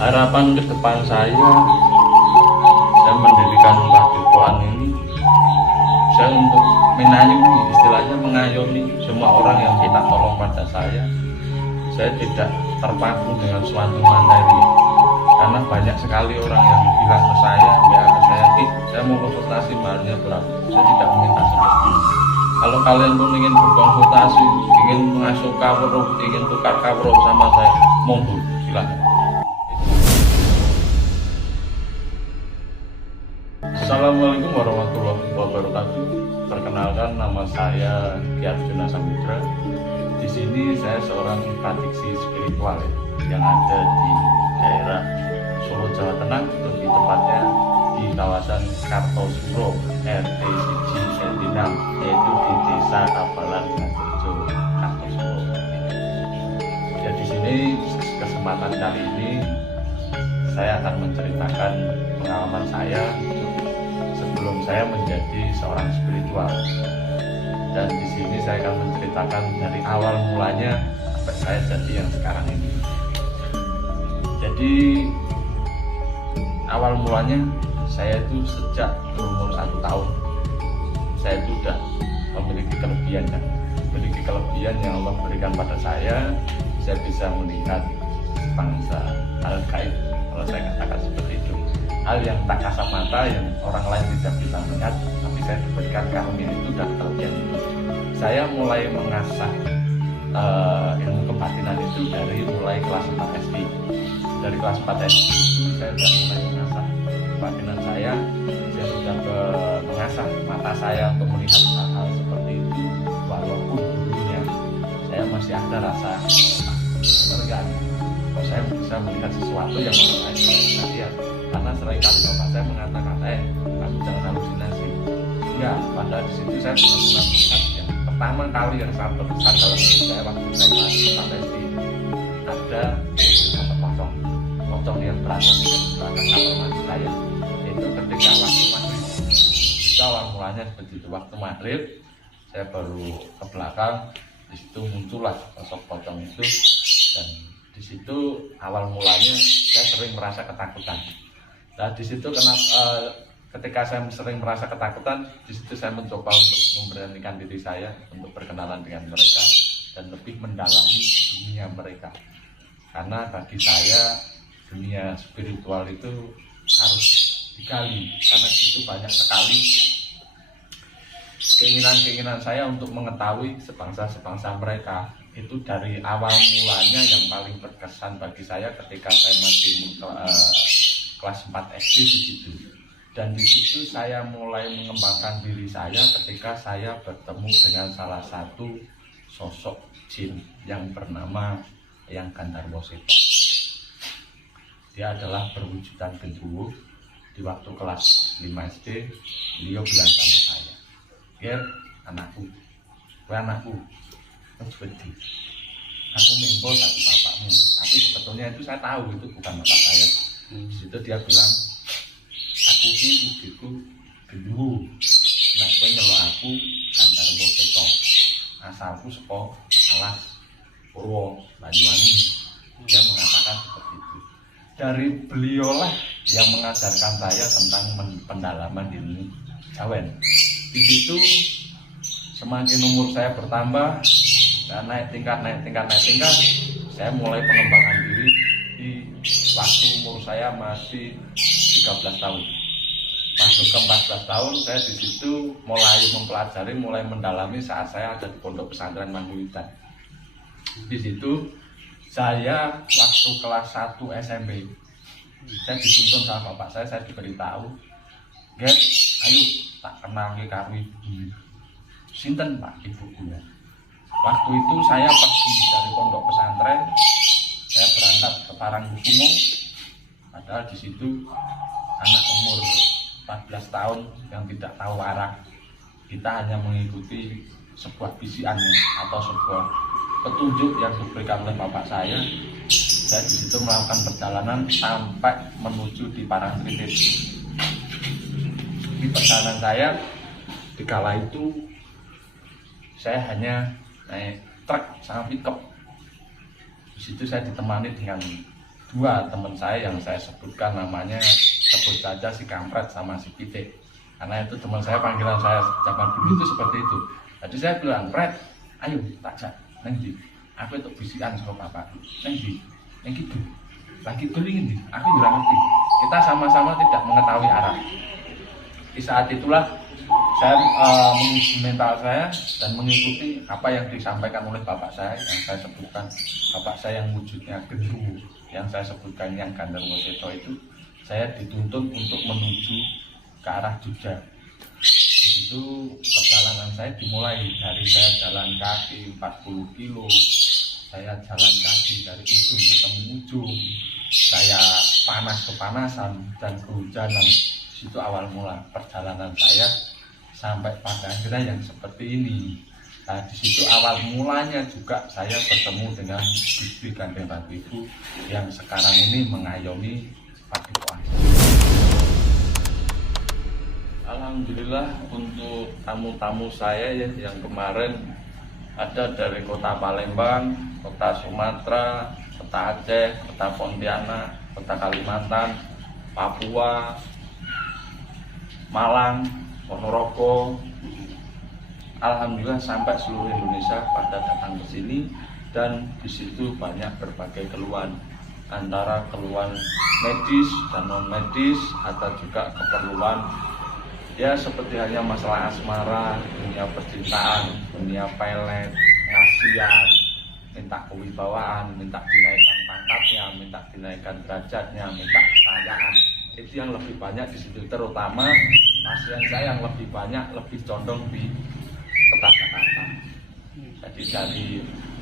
Harapan ke depan saya mendirikan padepokan ini, saya untuk mengayomi, istilahnya mengayomi semua orang yang minta tolong pada saya. Saya tidak terpaku dengan suatu materi, karena banyak sekali orang yang bilang ke saya, saya mau konsultasi mahalnya berapa. Saya tidak meminta seperti itu. Kalau kalian pun ingin berkonsultasi, ingin mengasuh kawruh, ingin tukar kawruh sama saya, monggo, silakan. Assalamualaikum warahmatullahi wabarakatuh. Perkenalkan, nama saya Ki Arjuna Samudra. Di sini saya seorang praktisi spiritual yang ada di daerah Solo, Jawa Tengah, lebih tepatnya di kawasan Kartosuro RT 1 RT 6, yaitu di Desa Kabalan Ngajorjo, Kartosuro. Ya, di sini kesempatan kali ini saya akan menceritakan pengalaman saya sebelum saya menjadi seorang spiritual. Dan di sini saya akan menceritakan dari awal mulanya sampai saya jadi yang sekarang ini. Jadi awal mulanya saya itu sejak umur 1 tahun saya itu sudah memiliki kelebihan yang Allah berikan pada saya. Saya bisa melihat bangsa hal gaib, kalau saya katakan seperti itu, hal yang tak kasat mata yang orang lain tidak bisa melihat, tapi saya diberikan karunia itu dan kelebihan itu. Saya mulai mengasah ilmu kebatinan itu dari mulai kelas 4 SD. Dari kelas 4 SD itu saya sudah mulai mengasah kebatinan saya sudah mengasah mata saya untuk melihat hal-hal seperti itu, walaupun dulunya saya masih ada rasa kecurigaan. Kalau saya bisa melihat sesuatu yang orang lain tidak bisa lihat, karena seringkali bapak saya mengatakan, kamu jangan halusinasi. Enggak, padahal di situ saya benar-benar melihat yang pertama kali yang sangat berkesan dalam hidup saya waktu saya kelas 4 SD, ada sosok pocong yang berada di belakang kamar mandi saya. Itu ketika waktu maghrib. Itu awal mulanya seperti itu. Waktu maghrib saya baru ke belakang, di situ muncullah sosok pocong itu, dan di situ awal mulanya saya sering merasa ketakutan. Nah, di situ ketika saya sering merasa ketakutan, di situ saya mencoba untuk memberanikan diri saya untuk berkenalan dengan mereka dan lebih mendalami dunia mereka. Karena bagi saya dunia spiritual itu harus digali, karena itu banyak sekali keinginan saya untuk mengetahui sebangsa mereka. Itu dari awal mulanya yang paling berkesan bagi saya ketika saya masih kelas 4 SD di situ. Dan di situ saya mulai mengembangkan diri saya ketika saya bertemu dengan salah satu sosok jin yang bernama Yang Gandarwo Seto. Dia adalah berwujudan genderuwo. Di waktu kelas 5 SD, beliau bilang sama saya, "Ger, anakku, aku mimpo tadi bapakmu." Tapi sebetulnya itu saya tahu itu bukan bapak saya. Di situ dia bilang, "Aku ini wujudku genderuwo. Nek kowe nyeluk aku Gandarwo Seto. Asalku saka Alas, Purwo, Banyuwangi." Dia mengatakan seperti itu. Dari beliaulah yang mengajarkan saya tentang pendalaman ilmu Jawen. Di situ semakin umur saya bertambah dan naik tingkat, saya mulai pengembangan diri. Di waktu umur saya masih 13 tahun. Masuk ke 14 tahun, saya di situ mulai mempelajari, mulai mendalami saat saya ada di Pondok Pesantren Manduwitan. Di situ saya waktu kelas 1 SMP, saya dituntun sama bapak saya diberitahu, "Ger, ayo tak kenal ke kami ibu." "Sinten Pak ibuku?" Waktu itu saya pergi dari pondok pesantren, saya berangkat ke Parangkusumo. Padahal di situ anak umur 14 tahun yang tidak tahu arah. Kita hanya mengikuti sebuah bisikan atau sebuah petunjuk yang diberikan oleh bapak saya. Saya di situ melakukan perjalanan sampai menuju di Parangtritis. Di perjalanan saya di kala itu saya hanya naik truk sama pickup. Di situ saya ditemani dengan dua teman saya yang saya sebutkan namanya, sebut saja si kampret sama si pitik, karena itu teman saya, panggilan saya zaman dulu itu seperti itu. Jadi saya bilang, Pret, ayo takjak nanti aku itu bisikan sama bapak nanti yang gitu lagi dulu ini aku juga ngerti, kita sama-sama tidak mengetahui arah. Di saat itulah saya menguji mental saya dan mengikuti apa yang disampaikan oleh bapak saya yang saya sebutkan. Bapak saya yang wujudnya gendruwo, yang saya sebutkan yang Gandarwo Seto itu, saya dituntun untuk menuju ke arah Jogja. Di situ perjalanan saya dimulai dari saya jalan kaki 40 kilo, saya jalan kaki dari ujung ketemu ujung, saya panas kepanasan dan kehujanan. Itu awal mula perjalanan saya sampai pada akhirnya yang seperti ini. Nah, di situ awal mulanya juga saya bertemu dengan Gusti Kanjeng Ratu Ibu yang sekarang ini mengayomi Padepokan. Alhamdulillah untuk tamu-tamu saya ya, yang kemarin ada dari kota Palembang, kota Sumatera, kota Aceh, kota Pontianak, kota Kalimantan, Papua, Malang, Ponorogo. Alhamdulillah sampai seluruh Indonesia pada datang ke sini, dan di situ banyak berbagai keluhan, antara keluhan medis dan non medis, atau juga keperluan ya seperti hanya masalah asmara, dunia percintaan, dunia pelet, ngasihan, minta kewibawaan, minta dinaikkan pangkatnya, minta dinaikkan derajatnya, minta kekayaan. Itu yang lebih banyak di situ, terutama pasien saya yang lebih banyak, lebih condong di kota Jakarta. Jadi dari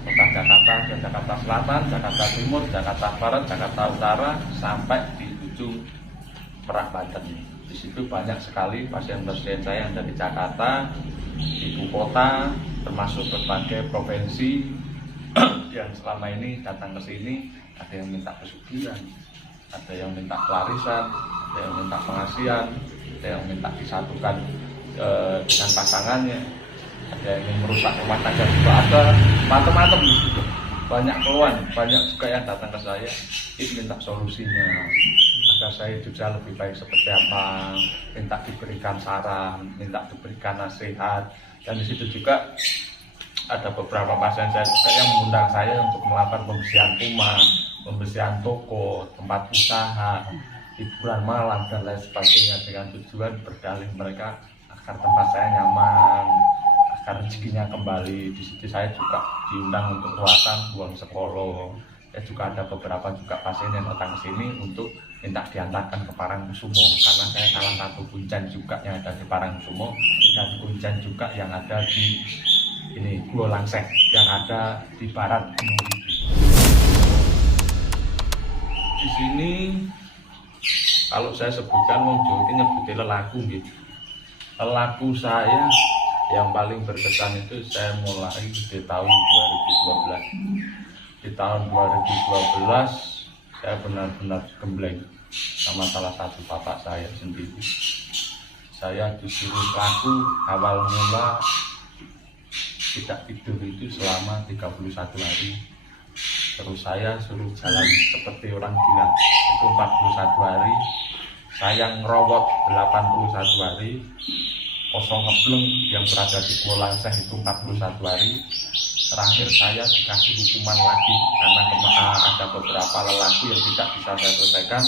kota Jakarta ke Jakarta Selatan, Jakarta Timur, Jakarta Barat, Jakarta Utara, sampai di ujung Merak, Banten. Di situ banyak sekali pasien-pasien saya yang dari Jakarta, ibu kota, termasuk berbagai provinsi yang selama ini datang ke sini. Ada yang minta pesugihan, ada yang minta pelarisan, ada yang minta pengasihan, ada yang minta disatukan dengan pasangannya, ada yang ingin merusak rumah tangga juga, ada macam-macam gitu. Banyak keluhan, banyak juga yang datang ke saya ini minta solusinya, agar saya juga lebih baik seperti apa, minta diberikan saran, minta diberikan nasihat. Dan di situ juga ada beberapa pasien saya juga yang mengundang saya untuk melakukan pembersihan rumah, pembersihan toko, tempat usaha, hiburan malam dan lain sebagainya, dengan tujuan berdalih mereka agar tempat saya nyaman, agar rezekinya kembali. Di situ saya juga diundang untuk ruatan buang sekolah. Ya juga ada beberapa juga pasien yang datang ke sini untuk minta diantarkan ke Parangkusumo, karena saya salah satu kuncen juga yang ada di Parangkusumo, dan kuncen juga yang ada di ini Gua Langseh yang ada di barat Gunung Kidul. Di sini kalau saya sebutkan wong Jawa iki nyebutin lelaku gitu. Lelaku saya yang paling berkesan itu saya mulai di tahun 2012. Di tahun 2012 saya benar-benar gembleng sama salah satu bapak saya sendiri. Saya disuruh laku awal mula tidak tidur itu selama 31 hari. Terus saya suruh jalan seperti orang gila itu 41 hari. Saya ngerowot 81 hari. Kosong ngebleng yang berada di Gua Langseh itu 41 hari. Terakhir saya dikasih hukuman lagi karena ada beberapa lelaki yang tidak bisa saya selesaikan.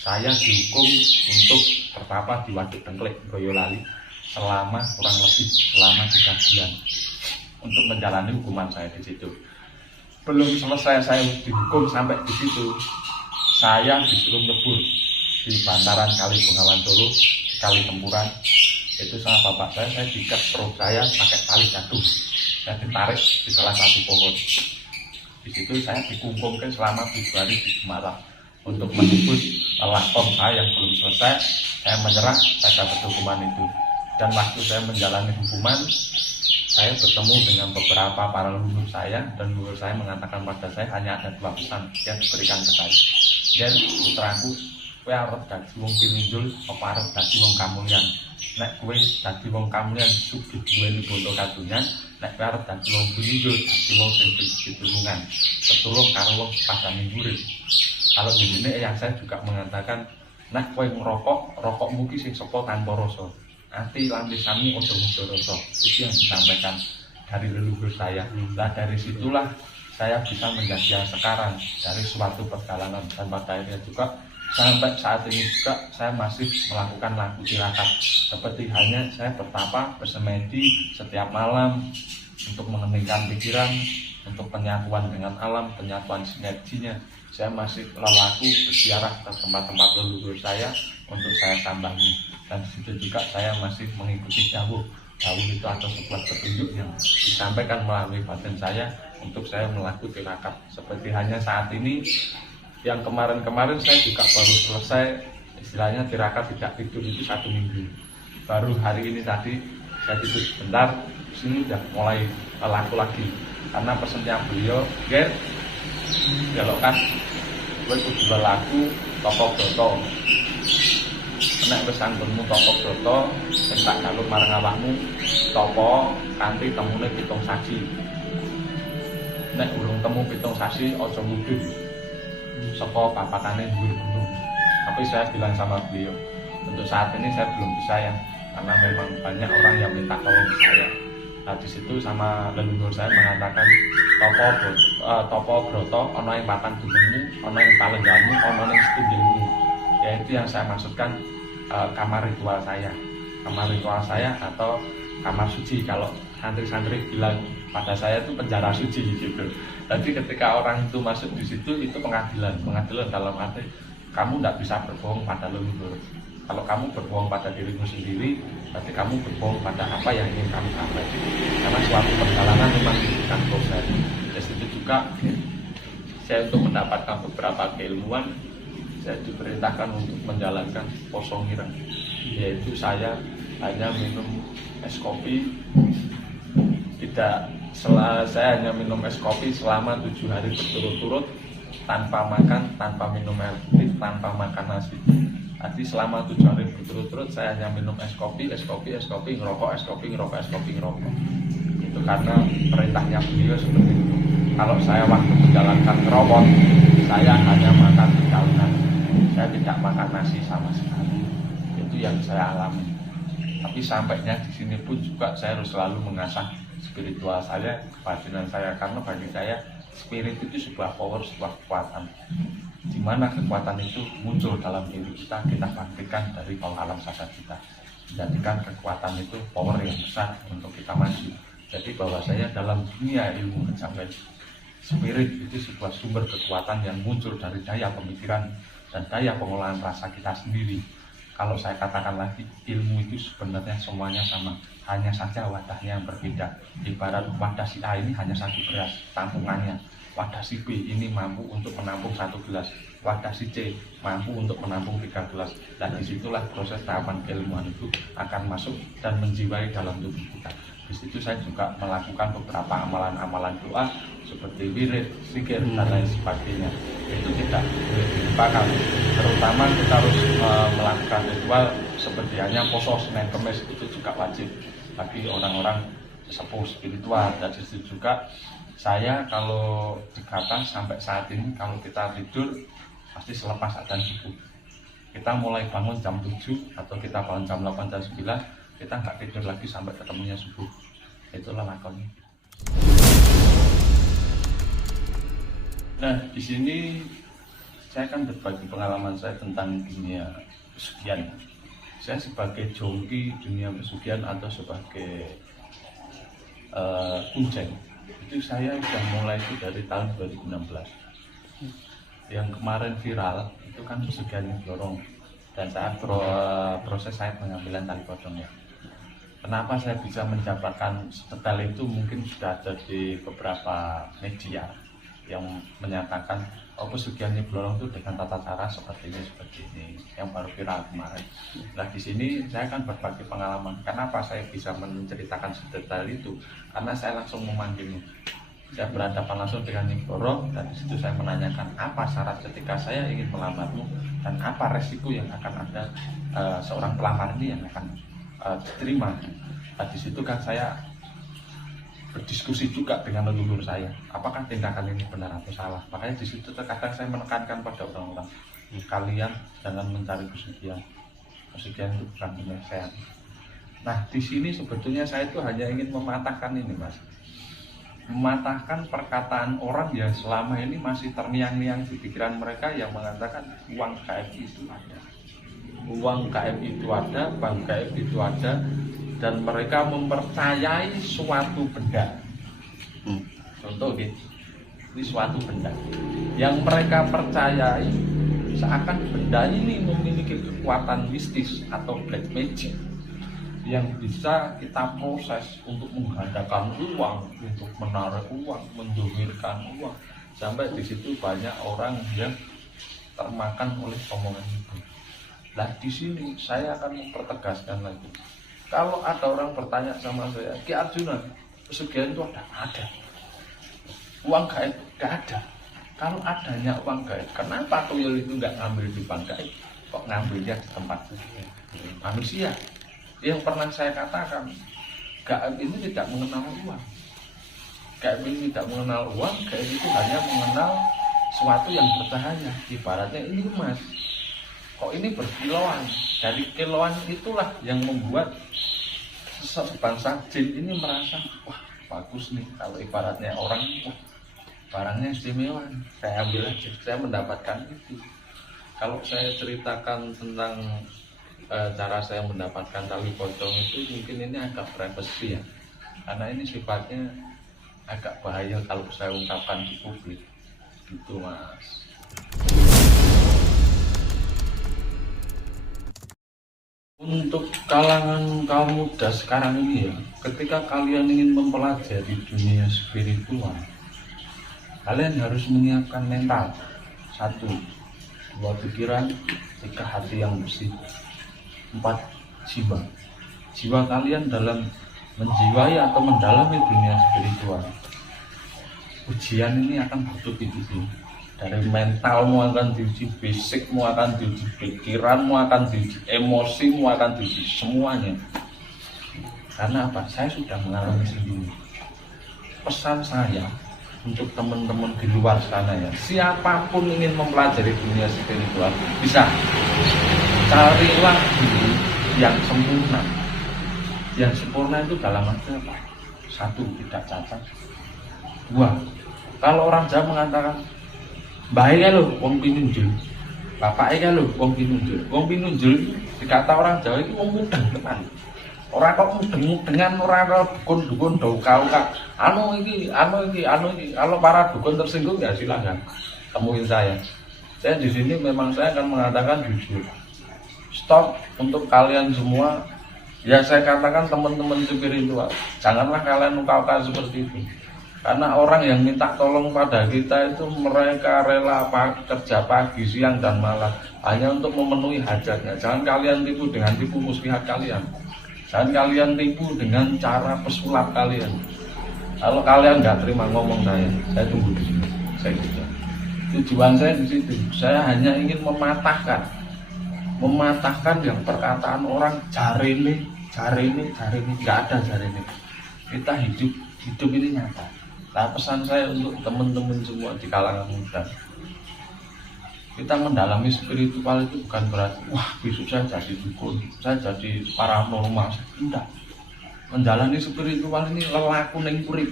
Saya dihukum untuk terpapar di Waduk Dengklek, Boyolali selama kurang lebih 3 bulan untuk menjalani hukuman saya di situ. Belum selesai saya dihukum sampai di situ, saya disuruh nyebur di bantaran Kali Bengawan Solo, Kali Tempuran. Itu sama bapak saya diikat perut saya pakai tali jatuh. Saya ditarik di salah satu pohon. Di situ saya dikungkungkan selama 7 hari di Semarang untuk menembus lakon saya yang belum selesai. Saya menyerah, saya dapat hukuman itu. Dan waktu saya menjalani hukuman, saya bertemu dengan beberapa para leluhur saya, dan leluhur saya mengatakan pada saya hanya ada 2 pesan yang diberikan ke saya. Dan putraku, kowe arep dadi wong pinunjul apa arep dadi wong kamulyan? Nek kowe dadi wong kamulyan sugih duweni bondo kadunyan, nek kowe arep dadi wong pinunjul dadi wong sing pitulungan, tetulung karo wong padane urip. Kalau di sini yang saya juga mengatakan, nah kowe ngerokok, rokokmu ki sing sepo tanpa rasa. Ati lampisanmu ojo mudo rasa. Itu yang disampaikan dari leluhur saya. Nah dari situlah saya bisa menjadi yang sekarang dari suatu perjalanan, dan pada akhirnya juga sampai saat ini juga saya masih melakukan laku tirakat. Seperti hanya saya bertapa, bersemedi setiap malam untuk menenangkan pikiran, untuk penyatuan dengan alam, penyatuan sinerginya. Saya masih lelaku berziarah ke tempat-tempat leluhur saya untuk saya sambangi. Dan disitu juga saya masih mengikuti dawuh. Dawuh itu atau sebuah petunjuk yang disampaikan melalui batin saya untuk saya melakukan tirakat. Seperti hanya saat ini, yang kemarin-kemarin saya juga baru selesai, istilahnya tirakat tidak tidur itu 1 minggu. Baru hari ini tadi saya tidur sebentar, sini udah mulai laku lagi. Karena pesannya beliau, Ger, belokkan, gue kudu laku toko broto. Nek wis anggonmu toko broto, sing tak jaluk marang awakmu, topo kanthi temune 7 sasi. Nek urung temu 7 sasi, aja mudhun. Saka papatane dhuwur gunung. Tapi saya bilang sama beliau, untuk saat ini saya belum bisa ya, karena memang banyak orang yang minta tolong ke saya. Nah di situ sama leluhur saya mengatakan topo broto ana ing papan gunungmu, ana ing palenggamu, ana ing setunggalmu. Ya itu yang saya maksudkan, kamar ritual saya atau kamar suci. Kalau santri-santri bilang pada saya itu penjara suci gitu. Jadi ketika orang itu masuk di situ, itu pengadilan dalam arti kamu tidak bisa berbohong pada leluhur. Kalau kamu berbohong pada dirimu sendiri, berarti kamu berbohong pada apa yang ingin kamu capai. Karena suatu perjalanan memang membutuhkan proses. Dari situ juga saya untuk mendapatkan beberapa keilmuan, saya diperintahkan untuk menjalankan poso ngireng, yaitu saya hanya minum es kopi, saya hanya minum es kopi selama 7 hari berturut-turut, tanpa makan, tanpa minum air putih, tanpa makan nasi. Jadi selama 7 hari berturut-turut saya hanya minum es kopi, ngerokok. Itu karena perintahnya beliau seperti itu. Kalau saya waktu menjalankan ngerokok, saya hanya makan daunan. Saya tidak makan nasi sama sekali. Itu yang saya alami. Tapi sampainya di sini pun juga saya harus selalu mengasah spiritual saya, kebatinan saya, karena bagi saya spirit itu sebuah power, sebuah kekuatan. Di mana kekuatan itu muncul dalam diri kita bangkitkan dari bawah alam sadar kita, jadikan kekuatan itu power yang besar untuk kita maju. Jadi bahwa saya dalam dunia ilmu kejawen, spirit itu sebuah sumber kekuatan yang muncul dari daya pemikiran dan daya pengolahan rasa kita sendiri. Kalau saya katakan lagi, ilmu itu sebenarnya semuanya sama, hanya saja wadahnya yang berbeda. Ibarat wadah si A ini hanya 1 beras tampungannya, wadah si B ini mampu untuk menampung 1 gelas, wadah si C mampu untuk menampung 3 gelas. Dan disitulah proses tahapan keilmuan itu akan masuk dan menjiwai dalam tubuh kita. Di situ saya juga melakukan beberapa amalan-amalan doa seperti wirid, zikir, dan lain sebagainya. Itu tidak boleh dilupakan. Terutama kita harus melakukan ritual seperti hanya poso Senin Kemis, itu juga wajib bagi orang-orang sepuh spiritual. Dan di situ juga saya kalau dikatakan sampai saat ini, kalau kita tidur pasti selepas adzan subuh. Kita mulai bangun jam 7 atau kita bangun jam 8, jam 9, kita nggak tidur lagi sampai ketemunya subuh. Itulah lakonnya. Nah di sini saya kan berbagi pengalaman saya tentang dunia pesugihan. Saya sebagai jongki dunia pesugihan atau sebagai kuncen, itu saya sudah mulai itu dari tahun 2016. Yang kemarin viral itu kan pesugihan Blorong, dan saat proses saya pengambilan tali pocongnya. Kenapa saya bisa mendapatkan sedetail itu? Mungkin sudah ada di beberapa media yang menyatakan pesugihan Blorong itu dengan tata cara seperti ini yang baru viral kemarin. Nah di sini saya kan berbagi pengalaman. Kenapa saya bisa menceritakan sedetail itu? Karena saya langsung memanggilnya. Saya berhadapan langsung dengan Nyi Blorong, dan di situ saya menanyakan apa syarat ketika saya ingin melamarmu dan apa resiko yang akan ada seorang pelamar ini yang akan diterima. Nah, di situ kan saya berdiskusi juga dengan leluhur saya, apakah tindakan ini benar atau salah. Makanya di situ terkadang saya menekankan pada orang-orang, kalian jangan mencari kesucian. Kesucian itu bukan penyelesaian. Nah, di sini sebetulnya saya itu hanya ingin mematahkan ini, Mas. Mematahkan perkataan orang yang selama ini masih terngiang-ngiang di pikiran mereka yang mengatakan uang KFI itu ada. Uang KFI itu ada, bank KFI itu ada, dan mereka mempercayai suatu benda. Contoh gitu, ini suatu benda yang mereka percayai seakan benda ini memiliki kekuatan mistis atau black magic yang bisa kita proses untuk menggandakan uang, untuk menarik uang, mendomirkan uang. Sampai di situ banyak orang yang termakan oleh omongan itu. Nah, di sini saya akan mempertegaskan lagi. Kalau ada orang bertanya sama saya, Ki Arjuna, pesugihan itu ada? Ada. Uang gaib? Gak ada. Kalau adanya uang gaib, kenapa tuyul itu nggak ngambil di bank gaib? Kok ngambilnya di tempat manusia? Yang pernah saya katakan, gaib ini tidak mengenal uang. Gaib ini tidak mengenal uang, gaib itu hanya mengenal sesuatu yang berbahaya. Ibaratnya ini emas, kok ini berkilauan. Dari kilauan itulah yang membuat sebangsa jin ini merasa, wah bagus nih. Kalau ibaratnya orang, wah barangnya istimewa, saya ambil aja, saya mendapatkan itu. Kalau saya ceritakan tentang cara saya mendapatkan tali pocong itu, mungkin ini agak privacy ya, karena ini sifatnya agak bahaya kalau saya ungkapkan di publik gitu, Mas. Untuk kalangan kaum muda sekarang ini ya, ketika kalian ingin mempelajari dunia spiritual, kalian harus menyiapkan mental. 1, 2 pikiran, 3 hati yang bersih, 4 jiwa. Jiwa kalian dalam menjiwai atau mendalami dunia spiritual. Ujian ini akan bertubi-tubi. Dari mentalmu akan diuji, fisikmu akan diuji, pikiranmu akan diuji, emosimu akan diuji, semuanya. Karena apa? Saya sudah mengalami sendiri. Pesan saya untuk teman-teman di luar sana ya, siapapun ingin mempelajari dunia spiritual, bisa. Carilah diri yang sempurna. Yang sempurna itu dalam arti apa? 1, tidak cacat. 2, kalau orang Jawa mengatakan, baiknya lo, wong pinunjul. Bapaknya lo, wong pinunjul. Wong pinunjul dikata orang Jawa itu wong mudeng teman. Orang kok mudeng-mudengan, orang kok dukun-dukun dauka-uka. Anu iki. Kalau para dukun tersinggung ya silakan temuin saya. Saya di sini memang saya akan mengatakan jujur. Stop untuk kalian semua. Ya saya katakan teman-teman spiritual, janganlah kalian uka-uka seperti itu. Karena orang yang minta tolong pada kita itu mereka rela kerja pagi, siang, dan malam hanya untuk memenuhi hajatnya. Jangan kalian tipu dengan tipu muslihat kalian. Jangan kalian tipu dengan cara pesulap kalian. Kalau kalian nggak terima ngomong saya tunggu di sini. Saya juga. Tujuan saya di situ. Saya hanya ingin mematahkan yang perkataan orang jari ini, nggak ada jari ini. Kita hidup ini nyata. Nah, pesan saya untuk teman-teman semua di kalangan muda, kita mendalami spiritual itu bukan berarti wah besok saya jadi dukun, saya jadi paranormal. Tidak. Menjalani spiritual ini lelaku ning urip,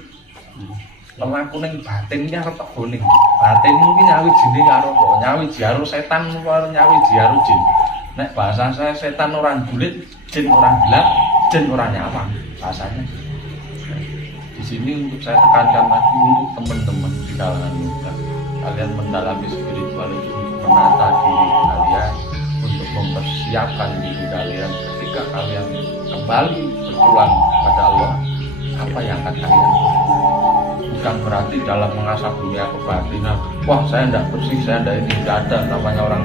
lelaku ning batinnya harus tak boning. Batin mungkin nyawi jine karo apa, nyawi jiaro setan, nyawi jiaro jin. Nek bahasa saya, setan orang bulit, jin orang gelap, jin orang nyawang bahasanya. Di sini untuk saya tekankan lagi untuk teman-teman di kalangan muda, kalian mendalami spiritual itu untuk menata diri kalian, untuk mempersiapkan diri kalian ketika kalian kembali berpulang pada Allah, apa yang akan kalian lakukan. Bukan berarti dalam mengasah dunia kebatinan, wah saya tidak bersih, saya tidak ini, tidak ada namanya orang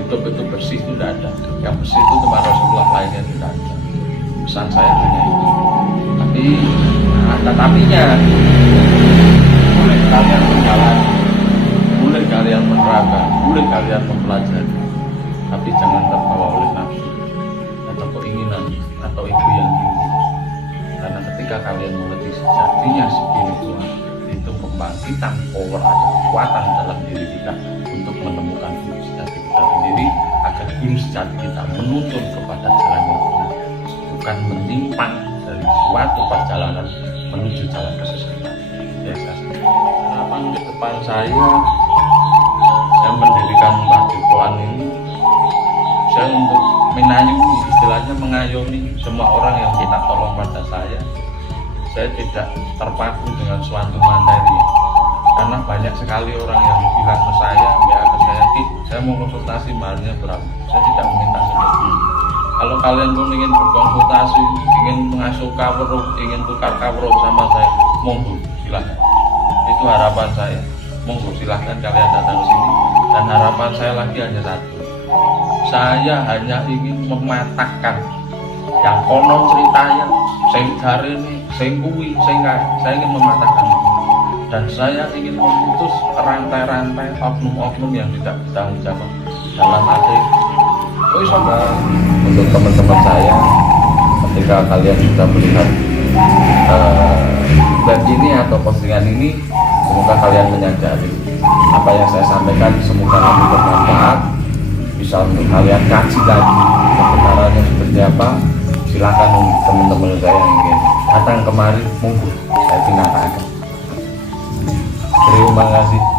betul-betul bersih, itu tidak ada. Yang bersih itu cuma Rasulullah, lainnya tidak ada. Pesan saya hanya itu. Tapi ada tapinya, boleh kalian menjalani, boleh kalian menerapkan, boleh kalian mempelajari, tapi jangan terbawa oleh nafsu atau keinginan atau ego yang tinggi. karena ketika kalian mengerti sejatinya spiritual itu kebangkitan power, ada kekuatan dalam diri kita untuk menemukan guru sejati kita sendiri, agar guru sejati kita menuntun kepada jalan yang benar, bukan menyimpang dari suatu perjalanan menuju jalan kesesatan. Ya, harapan ke depan saya mendirikan Padepokan ini, saya untuk menayungi, istilahnya mengayomi semua orang yang minta tolong pada saya. Saya tidak terpaku dengan suatu materi, karena banyak sekali orang yang bilang ke saya, ya ke saya mau konsultasi mahalnya berapa. Saya tidak meminta seperti itu. Kalau kalian pun ingin berkonsultasi, ingin mengasuh kawruh, ingin tukar kawruh sama saya, monggo silahkan. Itu harapan saya, monggo silahkan kalian datang ke sini. Dan harapan saya lagi hanya satu, saya hanya ingin mematahkan yang konon ceritanya, sing ini, sing kuwi, saya ingin mematahkan. Dan saya ingin memutus rantai-rantai oknum-oknum yang tidak bertanggung jawab dalam arti untuk teman-teman saya, ketika kalian sudah melihat web ini atau postingan ini, semoga kalian menyadari apa yang saya sampaikan, semoga nanti bermanfaat, bisa untuk kalian kaji lagi kebenarannya seperti apa. Silakan untuk teman-teman saya yang ingin datang kemari, monggo saya pindah. Terima kasih.